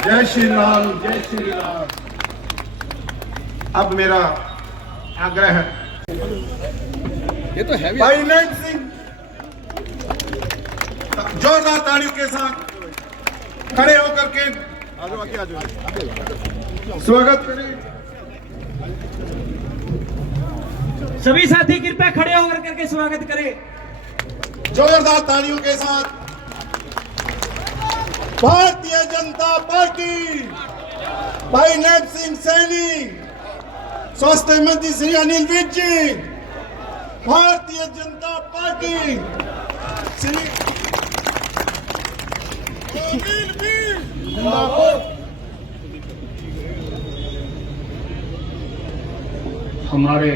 जय श्री राम, जय श्री राम। अब मेरा आग्रह है, ये तो है भाई नैन सिंह जोरदार तालियों के साथ खड़े होकर के स्वागत करें। सभी साथी कृपया खड़े होकर करके स्वागत करें। जोरदार तालियों के साथ भारतीय जनता पार्टी, भाई नैन सिंह सैनी, स्वास्थ्य मंत्री श्री अनिल विज जी, भारतीय जनता पार्टी श्री अनिल विज जिंदाबाद। हमारे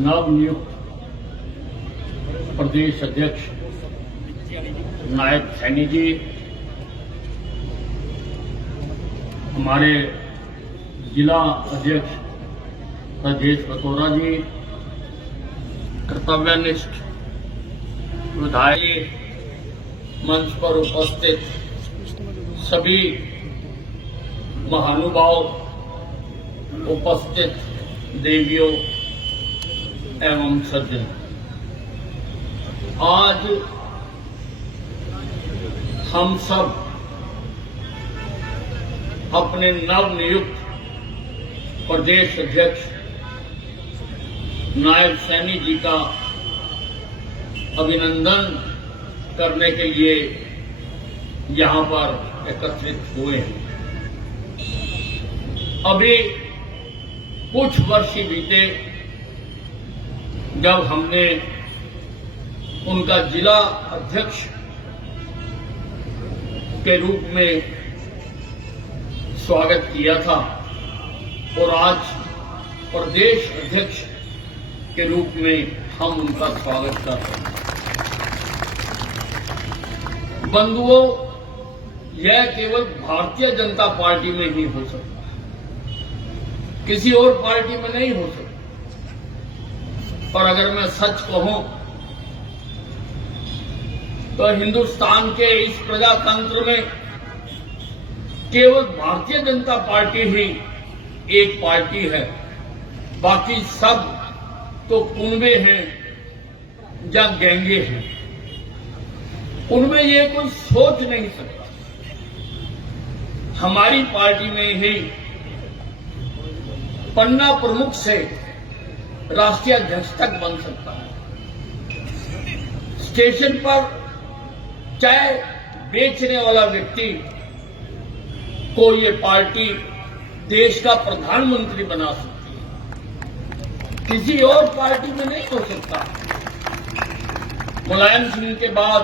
नवनियुक्त प्रदेश अध्यक्ष नायब सैनी जी, हमारे जिला अध्यक्ष राजेश बतौरा जी, कर्तव्यनिष्ठ विधायक, मंच पर उपस्थित सभी महानुभाव, उपस्थित देवियों एवं सज्जन, आज हम सब अपने नवनियुक्त प्रदेश अध्यक्ष नायब सैनी जी का अभिनंदन करने के लिए यहां पर एकत्रित हुए हैं। अभी कुछ वर्ष ही बीते जब हमने उनका जिला अध्यक्ष के रूप में स्वागत किया था और आज प्रदेश अध्यक्ष के रूप में हम उनका स्वागत कर रहे हैं। बंधुओं, यह केवल भारतीय जनता पार्टी में ही हो सकता है, किसी और पार्टी में नहीं हो सकता। और अगर मैं सच कहूं तो हिंदुस्तान के इस प्रजातंत्र में केवल भारतीय जनता पार्टी ही एक पार्टी है, बाकी सब तो कुनबे हैं या गैंगे हैं। उनमें ये कोई सोच नहीं सकता। हमारी पार्टी में ही पन्ना प्रमुख से राष्ट्रीय अध्यक्ष तक बन सकता है। स्टेशन पर चाय बेचने वाला व्यक्ति को ये पार्टी देश का प्रधानमंत्री बना सकती है, किसी और पार्टी में नहीं हो सकता। मुलायम सिंह के बाद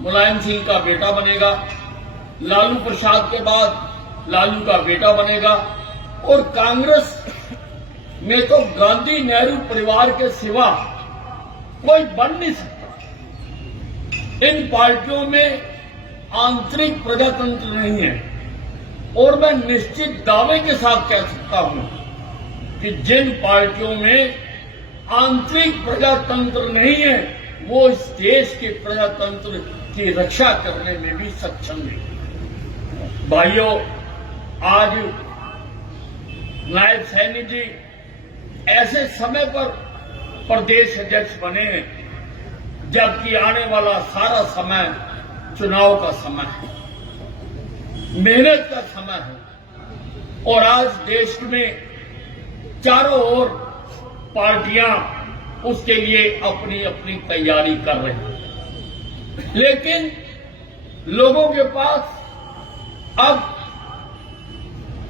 मुलायम सिंह का बेटा बनेगा, लालू प्रसाद के बाद लालू का बेटा बनेगा, और कांग्रेस में तो गांधी नेहरू परिवार के सिवा कोई बन नहीं सकता। इन पार्टियों में आंतरिक प्रजातंत्र नहीं है, और मैं निश्चित दावे के साथ कह सकता हूं कि जिन पार्टियों में आंतरिक प्रजातंत्र नहीं है वो इस देश के प्रजातंत्र की रक्षा करने में भी सक्षम नहीं। भाइयों, आज नायब सैनी जी ऐसे समय पर प्रदेश अध्यक्ष बने हैं जबकि आने वाला सारा समय चुनाव का समय है, मेहनत का समय है। और आज देश में चारों ओर पार्टियां उसके लिए अपनी अपनी तैयारी कर रही हैं, लेकिन लोगों के पास अब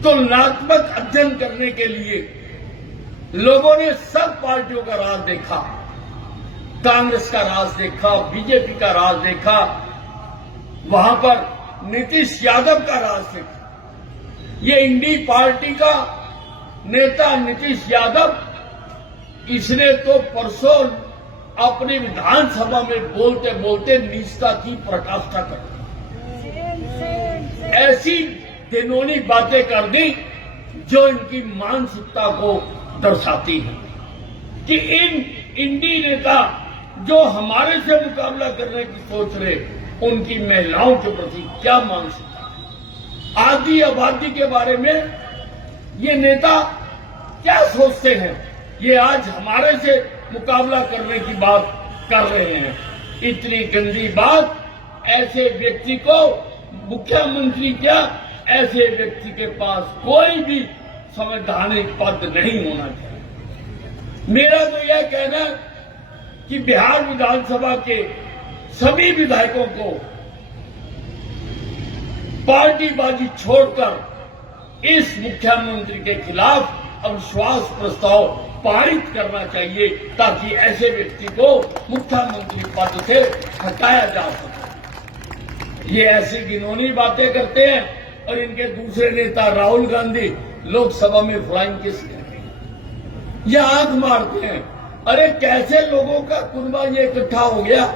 तुलनात्मक अध्ययन करने के लिए लोगों ने सब पार्टियों का राज देखा, कांग्रेस का राज देखा, बीजेपी का राज देखा, वहां पर नीतीश यादव का राज देखा। ये इंडी पार्टी का नेता नीतीश यादव, इसने तो परसों अपनी विधानसभा में बोलते बोलते नीचता की पराकाष्ठा कर दी। ऐसी घिनौनी बातें कर दी जो इनकी मानसिकता को दर्शाती है कि इन इंडी नेता जो हमारे से मुकाबला करने की सोच रहे, उनकी महिलाओं के प्रति क्या मानसिकता है। आदि आबादी के बारे में ये नेता क्या सोचते हैं? ये आज हमारे से मुकाबला करने की बात कर रहे हैं। इतनी गंदी बात। ऐसे व्यक्ति को मुख्यमंत्री क्या, ऐसे व्यक्ति के पास कोई भी संवैधानिक पद नहीं होना चाहिए। मेरा तो यह कहना है कि बिहार विधानसभा के सभी विधायकों को पार्टीबाजी छोड़कर इस मुख्यमंत्री के खिलाफ अविश्वास प्रस्ताव पारित करना चाहिए, ताकि ऐसे व्यक्ति को मुख्यमंत्री पद से हटाया जा सके। ये ऐसी घिनौनी बातें करते हैं और इनके दूसरे नेता राहुल गांधी लोकसभा में फ्लाइंग किस करते हैं, ये आंख मारते हैं। अरे कैसे लोगों का कुनबा ये इकट्ठा हो गया?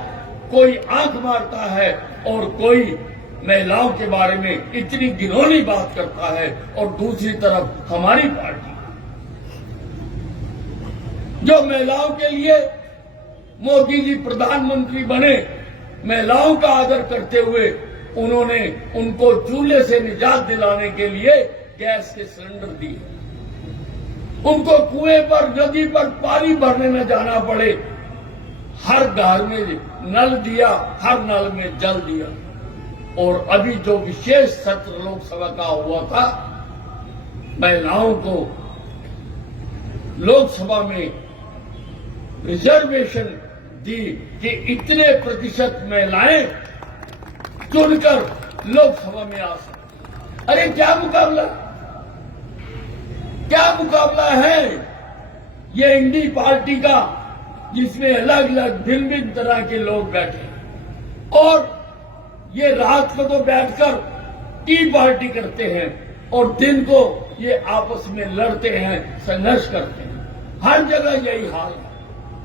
कोई आंख मारता है और कोई महिलाओं के बारे में इतनी घिनौनी बात करता है, और दूसरी तरफ हमारी पार्टी जो महिलाओं के लिए मोदी जी प्रधानमंत्री बने, महिलाओं का आदर करते हुए उन्होंने उनको चूल्हे से निजात दिलाने के लिए गैस के सिलेंडर दिए, उनको कुएं पर, नदी पर पानी भरने न जाना पड़े, हर घर में नल दिया, हर नल में जल दिया। और अभी जो विशेष सत्र लोकसभा का हुआ था, महिलाओं को लोकसभा में रिजर्वेशन दी कि इतने प्रतिशत महिलाएं चुनकर लोकसभा में आ सकती। अरे क्या मुकाबला, क्या मुकाबला है ये इंडी पार्टी का, जिसमें अलग अलग भिन्न भिन्न तरह के लोग बैठे, और ये रात को तो बैठकर टी पार्टी करते हैं और दिन को ये आपस में लड़ते हैं, संघर्ष करते हैं। हर जगह यही हाल है।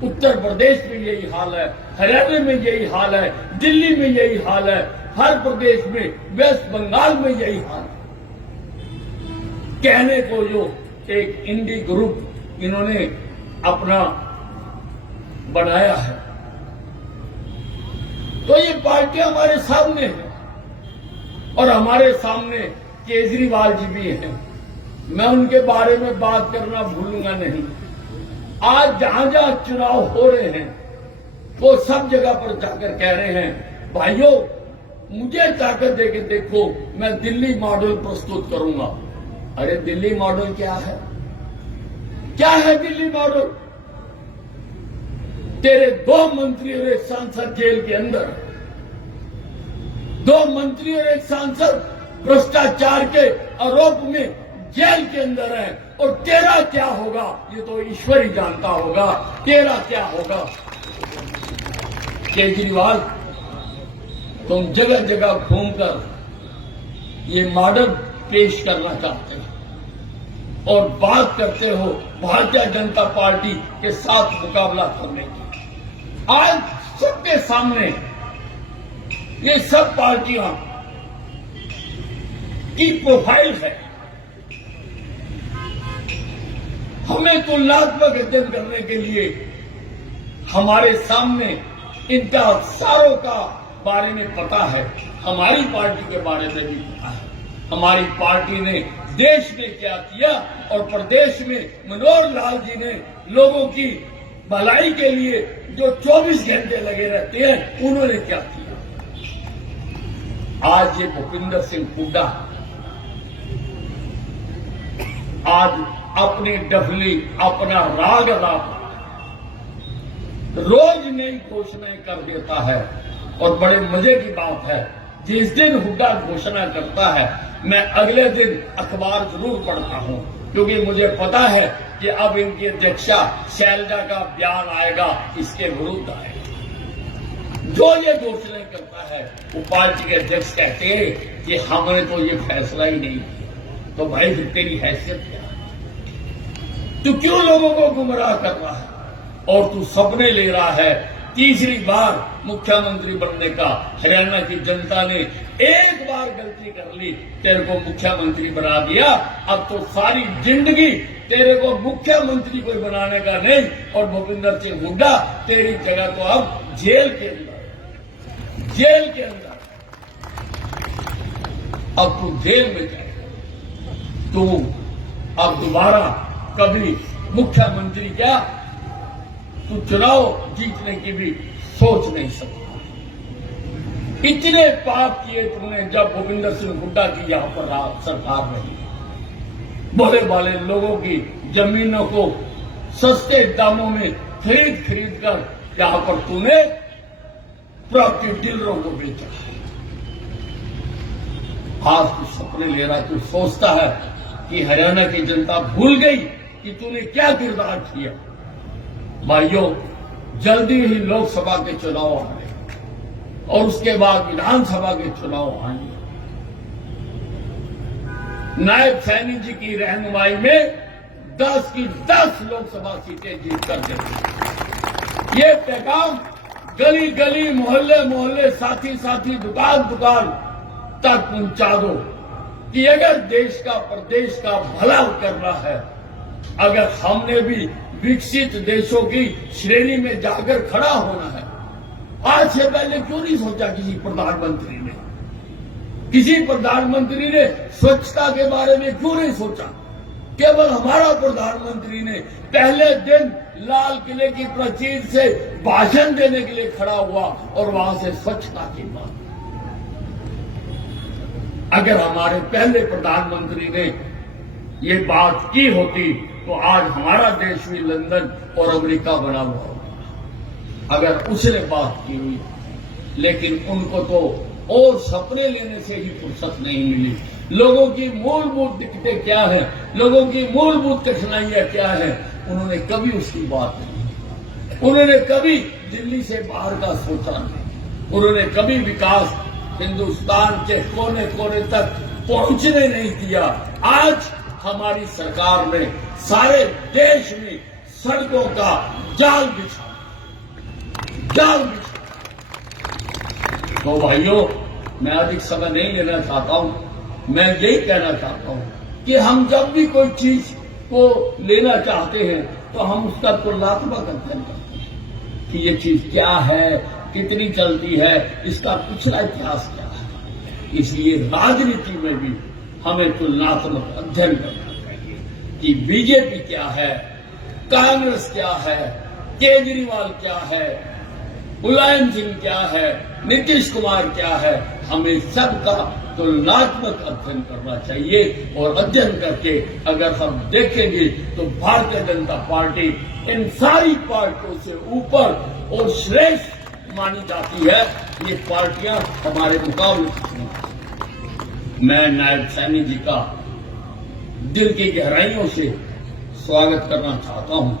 उत्तर प्रदेश में यही हाल है, हरियाणा में यही हाल है, दिल्ली में यही हाल है, हर प्रदेश में, वेस्ट बंगाल में यही हाल है। कहने को जो एक इंडी ग्रुप इन्होंने अपना बनाया है, तो ये पार्टी हमारे सामने है और हमारे सामने केजरीवाल जी भी हैं। मैं उनके बारे में बात करना भूलूंगा नहीं। आज जहां जहां चुनाव हो रहे हैं, वो सब जगह पर जाकर कह रहे हैं, भाइयों मुझे ताकत देके देखो, मैं दिल्ली मॉडल प्रस्तुत करूंगा। अरे दिल्ली मॉडल क्या है? क्या है दिल्ली मॉडल? तेरे 2 मंत्री और 1 सांसद जेल के अंदर, 2 मंत्री और 1 सांसद भ्रष्टाचार के आरोप में जेल के अंदर है, और तेरा क्या होगा ये तो ईश्वर ही जानता होगा। तेरा क्या होगा? केजरीवाल, तुम जगह जगह घूमकर ये मॉडल पेश करना चाहते हैं और बात करते हो भारतीय जनता पार्टी के साथ मुकाबला करने की। आज सबके सामने ये सब पार्टियां की प्रोफाइल है। हमें तुलनात्मक अध्ययन करने के लिए हमारे सामने इनका सारों का बारे में पता है, हमारी पार्टी के बारे में भी पता है। हमारी पार्टी ने देश में क्या किया और प्रदेश में मनोहर लाल जी ने लोगों की भलाई के लिए जो 24 घंटे लगे रहते हैं, उन्होंने क्या किया। आज ये भूपिंदर सिंह हुड्डा आज अपनी डफली, अपना राग रोज नई घोषणाएं कर देता है। और बड़े मजे की बात है, जिस दिन हुड्डा घोषणा करता है, मैं अगले दिन अखबार जरूर पढ़ता हूं, क्योंकि मुझे पता है कि अब इनकी अध्यक्षा शैलजा का बयान आएगा, इसके विरुद्ध आएगा। जो ये घोषणाएं करता है, वो पार्टी के अध्यक्ष कहते हैं कि हमने तो ये फैसला ही नहीं किया। तो भाई फिर तेरी हैसियत क्या है? तू क्यों लोगों को गुमराह कर रहा है? और तू सपने ले रहा है तीसरी बार मुख्यमंत्री बनने का। हरियाणा की जनता ने एक बार गलती कर ली, तेरे को मुख्यमंत्री बना दिया, अब तो सारी जिंदगी तेरे को मुख्यमंत्री कोई बनाने का नहीं। और भूपिंदर सिंह हुड्डा, तेरी जगह तो अब जेल के अंदर, जेल के अंदर। अब तू जेल में जाए, तू अब दोबारा कभी मुख्यमंत्री क्या, तू चुनाव जीतने की भी सोच नहीं सकता। इतने पाप किए तुमने जब भूपिंदर सिंह हुड्डा की यहां पर सरकार रही। भोले भाले लोगों की जमीनों को सस्ते दामों में खरीद कर यहां पर तूने प्रॉपर्टी डीलरों को बेचा। आज तू सपने ले रहा, तू सोचता है कि हरियाणा की जनता भूल गई कि तूने क्या किरदार किया। भाइयों, जल्दी ही लोकसभा के चुनाव आ रहे और उसके बाद विधानसभा के चुनाव आएंगे। नायब सैनी जी की रहनुमाई में 10 की 10 लोकसभा सीटें जीत कर देंगे। ये पैगाम गली गली, मोहल्ले मोहल्ले, साथी साथी, दुकान दुकान तक पहुंचा दो कि अगर देश का, प्रदेश का भला करना है, अगर हमने भी विकसित देशों की श्रेणी में जाकर खड़ा होना है, आज से पहले क्यों नहीं सोचा किसी प्रधानमंत्री ने? किसी प्रधानमंत्री ने स्वच्छता के बारे में क्यों नहीं सोचा? केवल हमारा प्रधानमंत्री ने पहले दिन लाल किले की प्राचीर से भाषण देने के लिए खड़ा हुआ और वहां से स्वच्छता की बात। अगर हमारे पहले प्रधानमंत्री ने ये बात की होती तो आज हमारा देश भी लंदन और अमेरिका बना हुआ होता, अगर उसने बात की हुई। लेकिन उनको तो और सपने लेने से ही फुर्सत नहीं मिली। लोगों की मूलभूत दिक्कतें क्या है, लोगों की मूलभूत कठिनाइयां क्या है, उन्होंने कभी उसकी बात नहीं। उन्होंने कभी दिल्ली से बाहर का सोचा नहीं। उन्होंने कभी विकास हिंदुस्तान के कोने कोने तक पहुंचने नहीं दिया। आज हमारी सरकार ने सारे देश में सड़कों का जाल बिछा। तो भाइयों, मैं अधिक समय नहीं लेना चाहता हूं। मैं यही कहना चाहता हूं कि हम जब भी कोई चीज को लेना चाहते हैं तो हम उसका तुलनात्मक अध्ययन करते हैं कि ये चीज क्या है, कितनी चलती है, इसका पिछला इतिहास क्या है। इसलिए राजनीति में भी हमें तुलनात्मक अध्ययन करना चाहिए कि बीजेपी क्या है, कांग्रेस क्या है, केजरीवाल क्या है, मुलायम सिंह क्या है, नीतीश कुमार क्या है। हमें सबका तुलनात्मक अध्ययन करना चाहिए और अध्ययन करके अगर हम देखेंगे तो भारतीय जनता पार्टी इन सारी पार्टियों से ऊपर और श्रेष्ठ मानी जाती है। ये पार्टियां हमारे मुकाबले। मैं नायब सैनी जी का दिल की गहराइयों से स्वागत करना चाहता हूं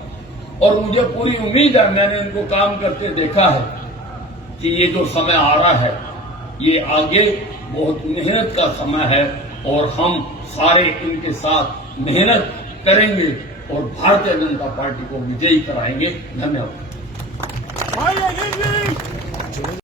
और मुझे पूरी उम्मीद है, मैंने इनको काम करते देखा है कि ये जो समय आ रहा है ये आगे बहुत मेहनत का समय है और हम सारे इनके साथ मेहनत करेंगे और भारतीय जनता पार्टी को विजयी कराएंगे। धन्यवाद।